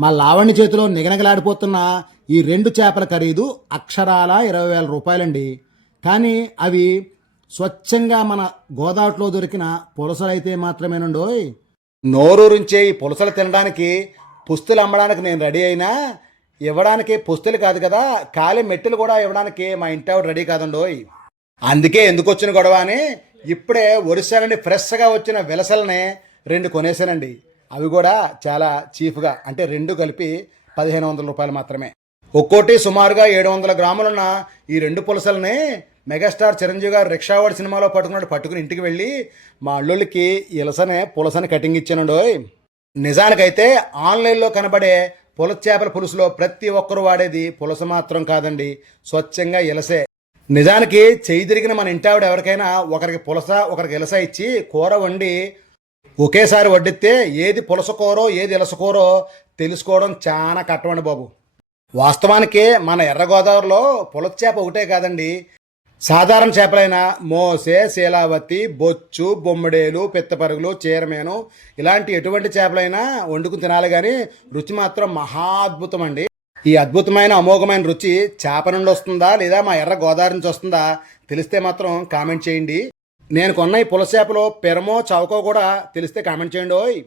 మా లావణ్య చేతిలో నిగనగలాడిపోతున్న ఈ రెండు చేపల ఖరీదు అక్షరాల ఇరవై వేల రూపాయలండి. కానీ అవి స్వచ్ఛంగా మన గోదావరిలో దొరికిన పులసలైతే మాత్రమేనండోయ్. నోరూరించే ఈ పులసలు తినడానికి పుస్తులు అమ్మడానికి నేను రెడీ అయినా? ఇవ్వడానికి పుస్తులు కాదు కదా ఖాళీ మెట్టులు కూడా ఇవ్వడానికి మా ఇంటి ఆవిడ రెడీ కాదండోయ్. అందుకే ఎందుకు వచ్చిన గొడవ అని ఇప్పుడే ఒరిస్సా నుండి ఫ్రెష్గా వచ్చిన విలసల్ని రెండు కొనేసానండి. అవి కూడా చాలా చీఫ్గా అంటే రెండు కలిపి పదిహేను వందల రూపాయలు మాత్రమే. ఒక్కోటి సుమారుగా ఏడు వందల గ్రాములున్న ఈ రెండు పులసల్ని మెగాస్టార్ చిరంజీవి గారు రిక్షావాడి సినిమాలో పట్టుకున్నాడు పట్టుకుని ఇంటికి వెళ్ళి మా అల్లుళ్ళకి ఇలసనే పులసని కటింగ్ ఇచ్చానండోయ్ నిజానికైతే ఆన్లైన్లో కనబడే పులస చేపల పులుసులో ప్రతి ఒక్కరు వాడేది పులస మాత్రం కాదండి స్వచ్ఛంగా ఇలసే. నిజానికి చేయి తిరిగిన మన ఇంటావిడ ఎవరికైనా ఒకరికి పులస ఒకరికి ఇలస ఇచ్చి కూర వండి ఒకేసారి వడ్డిస్తే ఏది పులసకూరో ఏది ఇలసకూరో తెలుసుకోవడం చాలా కట్టమండి బాబు. వాస్తవానికి మన ఎర్ర గోదావరిలో పులస చేప ఒకటే కాదండి. సాధారణ చేపలైన మోసే శీలావతి బొచ్చు బొమ్మడేలు పిత్తపరుగులు చీరమేను ఇలాంటి ఎటువంటి చేపలైనా వండుకుని తినాలి కానీ రుచి మాత్రం మహా అద్భుతం అండి ఈ అద్భుతమైన అమోఘమైన రుచి చేప నుండి వస్తుందా లేదా మా ఎర్ర గోదావరి నుంచి వస్తుందా తెలిస్తే మాత్రం కామెంట్ చేయండి. నేను కొన్న ఈ పులసేపలో పెరమో చౌకో కూడా తెలిస్తే కామెంట్ చేయండి ఓయ్.